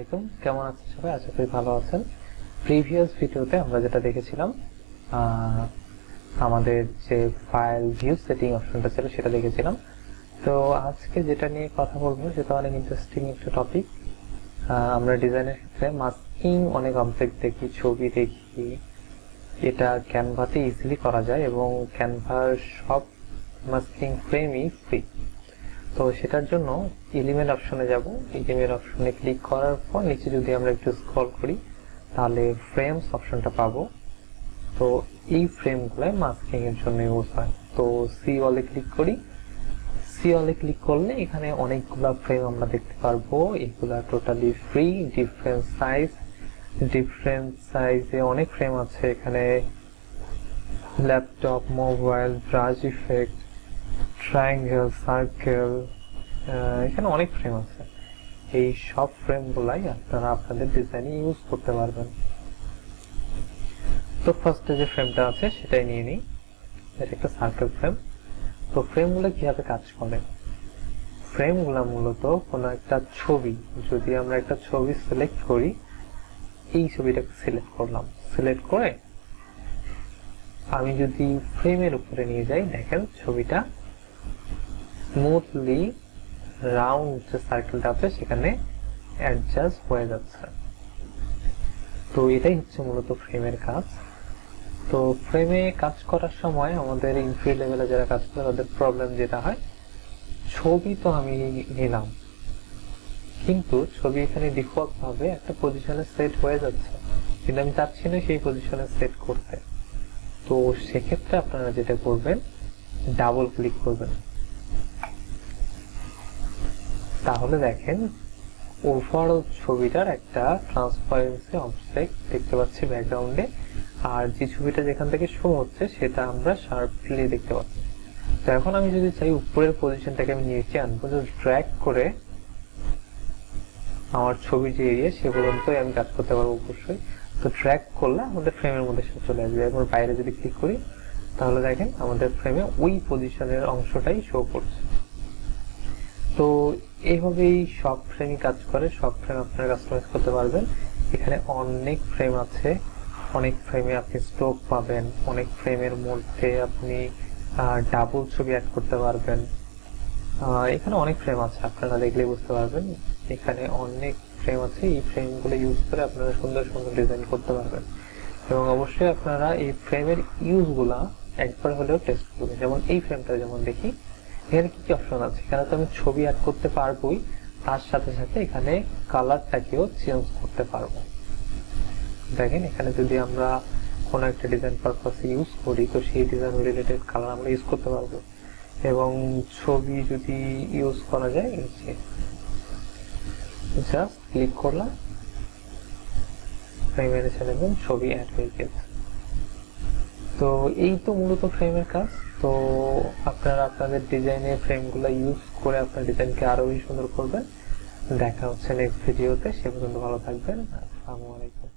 আলাইকুম, কেমন আছেন সবাই? আশা করি ভালো আছেন। প্রিভিয়াস ভিডিওতে আমরা যেটা দেখেছিলাম, আমাদের যে ফাইল ভিউ সেটিং অপশনটা ছিল সেটা দেখেছিলাম। তো আজকে যেটা নিয়ে কথা বলবো সেটা অনেক ইন্টারেস্টিং একটা টপিক। আমরা ডিজাইনের ক্ষেত্রে মাস্কিং অনেক অবজেক্ট দেখি, ছবি দেখি, এটা ক্যানভাতে ইজিলি করা যায় এবং ক্যানভার সব মাস্কিং ফ্রেমই ফ্রি। তো সেটার জন্য এলিমেন্ট অপশনে যাব। এলিমেন্ট অপশনে ক্লিক করার পর নিচে যদি আমরা একটু স্ক্রল করি তাহলে ফ্রেমস অপশনটা পাবো। তো এই ফ্রেমগুলো মাস্কিং এর জন্য ইউজ হয়। তো সি অলে ক্লিক করি। সি অলে ক্লিক করলে এখানে অনেকগুলা ফ্রেম আমরা দেখতে পারবো। এগুলা টোটালি ফ্রি, ডিফারেন্ট সাইজে অনেক ফ্রেম আছে। এখানে laptop, mobile, brush effect, triangle, circle, এখানে অনেক ফ্রেম আছে। এই সব ফ্রেমগুলাই আপনারা আপনাদের ডিজাইনে ইউজ করতে পারবেন। তো ফার্স্টে যে ফ্রেমটা আছে সেটাই নিয়ে নিই। এটা একটা সার্কেল ফ্রেম। তো ফ্রেমগুলো কিভাবে কাজ করে? ফ্রেমগুলো মূলত কোনো একটা ছবি, যদি আমরা একটা ছবি সিলেক্ট করি, এই ছবিটাকে সিলেক্ট করলাম, সিলেক্ট করে আমি যদি ফ্রেমের উপরে নিয়ে যাই, দেখেন ছবিটা স্মুথলি রাউন্ড যে সার্কেলটা আছে সেখানে অ্যাডজাস্ট হয়ে যাচ্ছে। তো এটাই হচ্ছে মূলত ফ্রেমের কাজ। তো ফ্রেমে কাজ করার সময় আমাদের ইনফিল লেভেলে যারা কাজ করে তাদের প্রবলেম যেটা হয়, ছবি তো আমি নিলাম কিন্তু ছবি এখানে ডিফল্ট ভাবে একটা পজিশনে সেট হয়ে যাচ্ছে, কিন্তু আমি চাচ্ছি না সেই পজিশনে সেট করতে। তো সেক্ষেত্রে আপনারা যেটা করবেন, ডাবল ক্লিক করবেন। তাহলে দেখেন ওভারঅল ছবিটার একটা ট্রান্সপারেন্সি অবজেক্ট দেখতে পাচ্ছি ব্যাকগ্রাউন্ডে, আর যে ছবিটা যেখান থেকে শো হচ্ছে সেটা আমরা শার্পলি দেখতে পাচ্ছি। তো এখন আমি যদি চাই উপরের পজিশনটাকে আমি নিচে আনবো, ড্র্যাগ করে আমার ছবির যে এরিয়া সে পর্যন্তই আমি কাজ করতে পারবো অবশ্যই। তো ড্র্যাগ করলে আমাদের ফ্রেমের মধ্যে সে চলে আসবে। এবার বাইরে যদি ক্লিক করি তাহলে দেখেন আমাদের ফ্রেমে ওই পজিশনের অংশটাই শো করছে। তো এইভাবেই সব ফ্রেমই কাজ করে, সব ফ্রেম আপনারা কাস্টমাইজ করতে পারবেন। এখানে অনেক ফ্রেম আছে, অনেক ফ্রেমে আপনি স্ট্রোক পাবেন, অনেক ফ্রেমের মধ্যে আপনি ডাবল ছবি অ্যাড করতে পারবেন। এখানে অনেক ফ্রেম আছে, আপনারা দেখলে বুঝতে পারবেন এখানে অনেক ফ্রেম আছে। এই ফ্রেমগুলো ইউজ করে আপনারা সুন্দর সুন্দর ডিজাইন করতে পারবেন এবং অবশ্যই আপনারা এই ফ্রেমের ইউজগুলা একবার হলেও টেস্ট করবেন। যেমন এই ফ্রেমটা যেমন দেখি, এখানে কি কি অপশন আছে, এখানে তো আমি ছবি অ্যাড করতে পারবোই, তার সাথে সাথে এখানে কালারটাকেও চেঞ্জ করতে পারবো। দেখেন এখানে যদি আমরা কোনো একটা ডিজাইন পারপাসে ইউজ করি তো সেই ডিজাইন রিলেটেড কালার আমরা ইউজ করতে পারবো। এবং ছবি যদি ইউজ করা যায়, জাস্ট ক্লিক করলাম, ফ্রেমের এসে ছবি অ্যাড হয়ে গেছে। তো এই তো মূলত ফ্রেমের কাজ। তো আপনারা আপনাদের ডিজাইনের ফ্রেমগুলো ইউজ করে আপনার ডিজাইনকে আরো বেশি সুন্দর করবেন। দেখা হচ্ছে নেক্সট ভিডিওতে, সে পর্যন্ত ভালো থাকবেন। আসসালামু আলাইকুম।